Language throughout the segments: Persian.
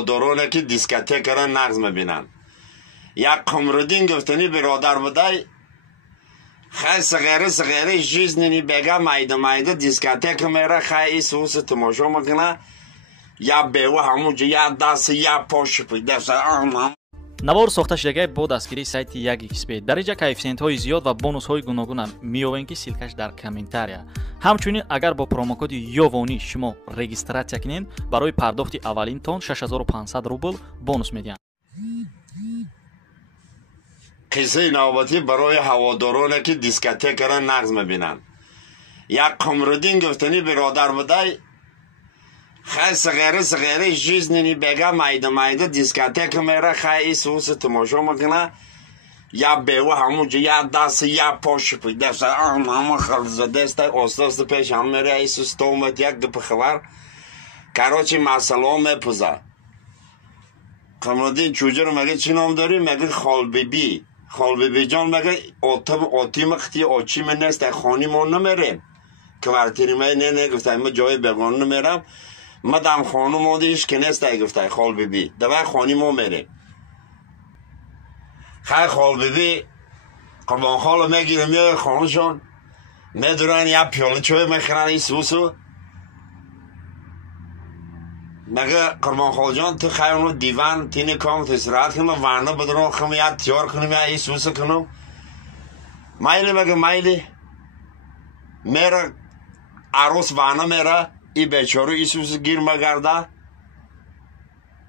دورونه که دیسکتک را نغز میبینن. یک قمردین گفتنی برادر بودای خیلی صغیره چیز نینی بگه مایده دیسکتک میره خیلی سوس تماشا میکنه یا بیوه همونجا یا دست یا پاش پیده навор сохта шудагии бо дастгирии сайти 1xbet дар инҷа коэффициентҳои зиёд ва бонусҳои гуногунам меёбем ки силкаш дар комментария. ҳамчунин агар бо промокоди ёвонӣ шумо регистратсия кунед барои пардохти аввалин тон 6500 рубл бонус медиҳанд. қиссаи навбатӣ барои ҳаводороне ки дискотекаро нағз мебинанд. як қумруддин гуфтани биродар будай خیلی صغیره چیز نینی بگه مایده دیسکتک میره خیلی سوس تماشا میکنه یا بیوه همونجا یا دست یا پاش پیده همه خلزده است آستاست پیش هم میره ای سوس تومت یک گپ خبر کراچی مسئله میپوزه قمردین چوجر مگه چی نام داری؟ مگه خالبیبی جان مگه آتی مختی آچی من نیست خانی ما نمیریم کوارتیری من نه گفته ما جای بگان نمیرم مدام خانم مادیش که نیست ای گفته خال بیبی دوای خانی ما میره خیلی خال بیبی قربان خال میگیره میای خانشون میدورن یا پیاله چوی میخرن ای سوسو مگه قربان خال جان تو خیلی اونو دیوان تینی کام تو استراحت کنم وانه بدرون خم یا تیار کنم یا ای سوسو کنم مایلی مگه مایلی میره عروس وانه میره ای بیچاره ایسوس گیر مگرده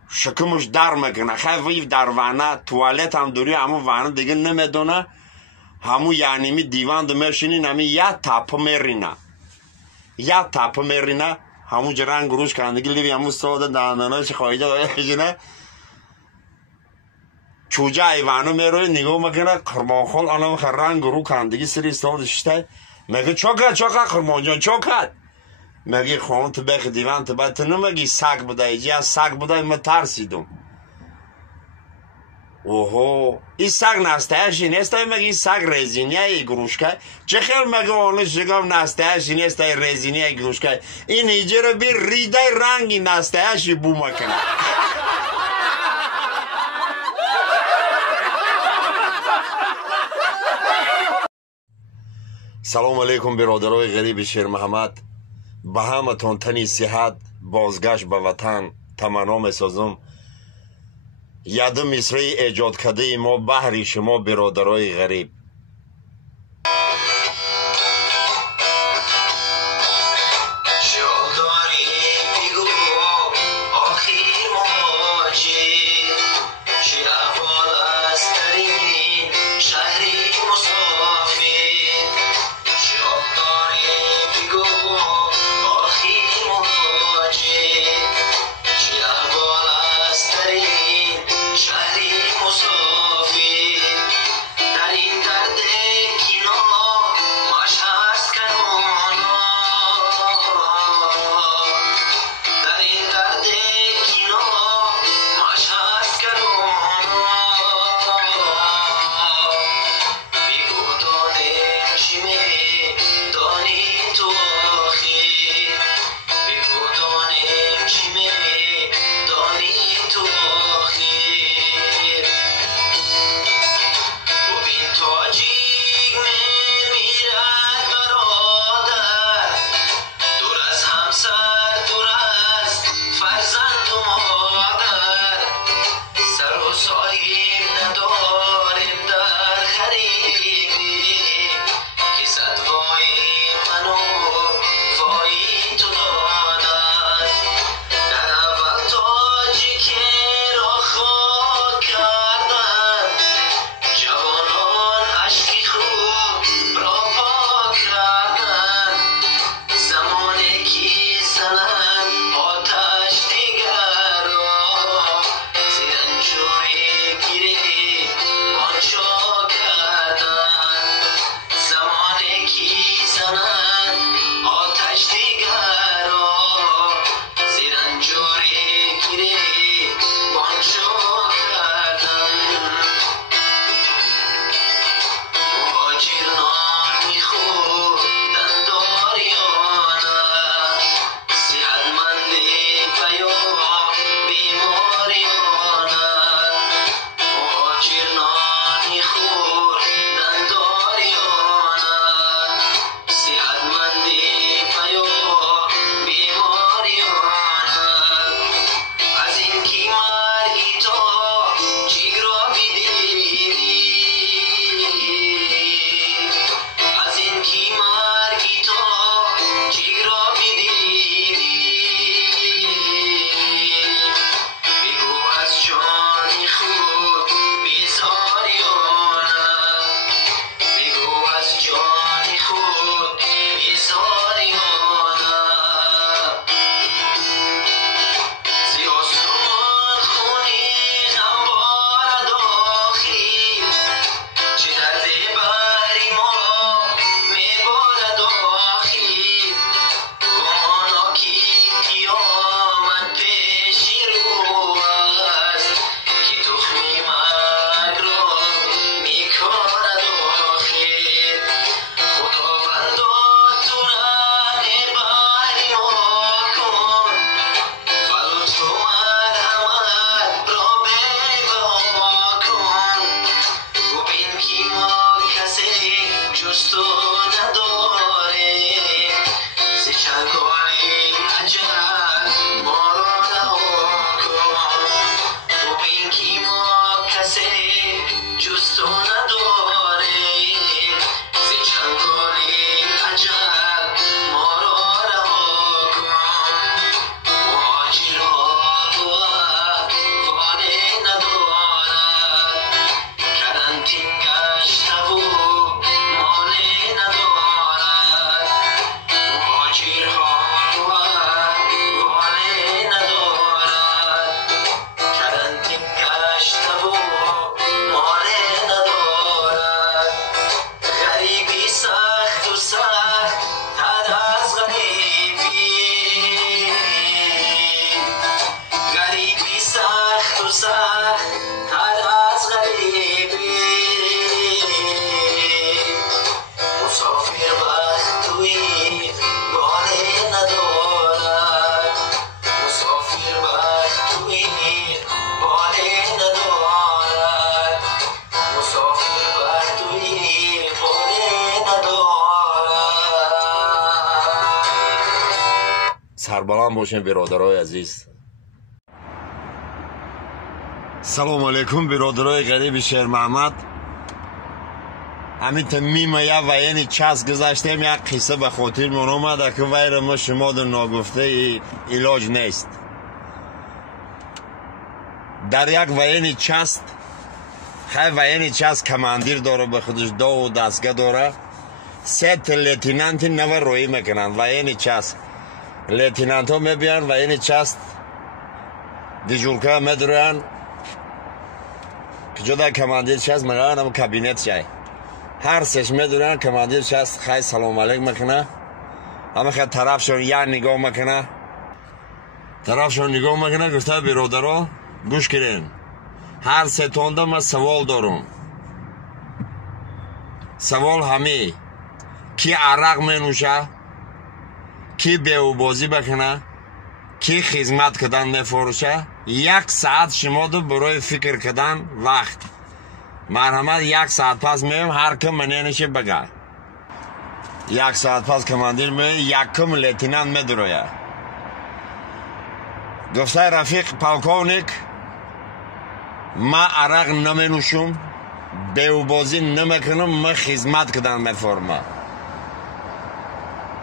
شکمش در میکنه خیلی ویف در وانه توالت هم دوری همون وانه دیگه نمیدونه همون یعنی می دیوان دو میشینین همی یا تاپ میرینه همون جرنگ روش کندگی لیوی همون ساده دنداناش خواهیده داره چوجه ایوانه میروی نگاه میکنه قربان خال آنها میخواه رنگ رو کندگی سری ساده شده میگه چوکت قربان جان چوکت مگه خانم تو بخ دیوان تو باید تو نمگی سگ بودای جا سگ بودای ما ترسیدم اوهو این سگ نستهشی نیستای مگه سگ رزینیه ای گروشکای چه خیل مگه آنش شگم نستهشی نیستای رزینیه ای گروشکای این ایجه رو بیر ریدای رنگی نستهشی بو مکنه سلام علیکم برادرای غریب شیر محمد به همتون تنی صحت بازگشت به وطن تمنا میسازم یاد مصری ایجاد کرده ما بهر شما برادرای غریب شهری مسافر در این سربلند باشین برادرای عزیز. سلام علیکم برادرای غریب شیر محمد. همین تمیمه یا و یعنی چس گذاشتیم یک قصه به خاطر من اومده که ویر ما شما در ناگفته علاج نیست. در یک وین چست خیلی وین چست کماندیر داره، به خودش دو دستگاه داره، 3 لیتینانت نو روی میکنن. وین چست لیتینانت ها میبین وین چست دیجورکا میدرن که جدا کماندیر چست میگن اما کابینت چای هر سش میدونن. کماندیر چست خیلی سلام علیک میکنه، اما خیلی طرفشون یا نگاه میکنه، طرفشون نگاه میکنه. گفته برادرها گوش کرین، هر سه تونده من سوال دارم. سوال همه کی عرق مینوشه، کی بیوبازی بکنه، کی خدمت کردن میفروشه. 1 ساعت شما دو برای فکر کردن وقت. مرحمت 1 ساعت پس میم هر کم منینشه بگه. 1 ساعت پس کماندیر می یکم لیتینان میدرویه. گفته رفیق پالکونیک ما عرق نمینوشم، بیوبازی نمیکنم، ما خدمت کردن میفرما.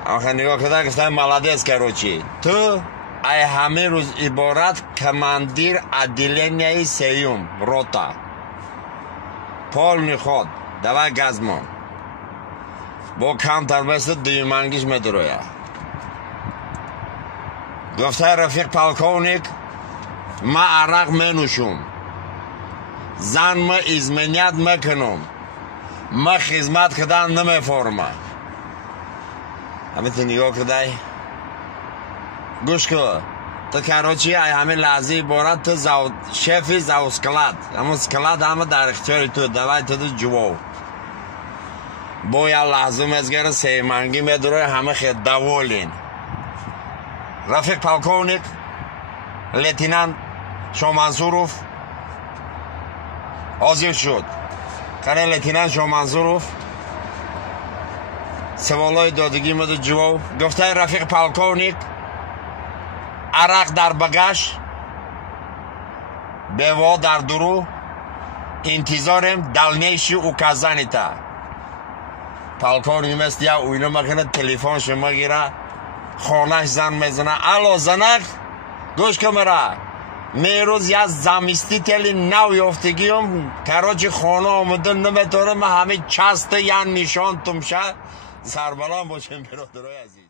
آخه نگاه کده گفته ملادیس کروچی تو ای همه روز عبارت کماندیر ادیلینیای سیوم روتا پال میخواد دوای گزمان با کم تربست دیمانگیش میدرویه. گفته رفیق پالکونیک ما عرق مینوشم، زن ما ازمنیت میکنم، ما خدمت کردن نمیفرما. همه تی نگاه کدای گوش که تو کروچی ای همه لحظه عبارت تو شفی زو سکلات، همون سکلات همه در اختیاری تو دوای تو دو جواب با یا لحظه مزگر سیمانگی میدروی همه خیلی دوالین. رفیق پالکونیک لیتینان شومنصوروف حاضر شد. کنه لیتینان شومنصوروف سوالای دادگی مدو جواب. گفته رفیق پالکونیک عرق در بگش، بیوا در درو، انتظارم دلنیشی او کزانیتا. پالکونیک مثل یا اوینو مکنه تلیفون شما گیره، خانهش زن میزنه. الو زنک گوش کمرا میروز یا زمیستی تلی نو یافتگیم کراچی خانه آمده نمیتونه، من همه چسته یا نشان تمشه. سربلند باشیم برادرای عزیز.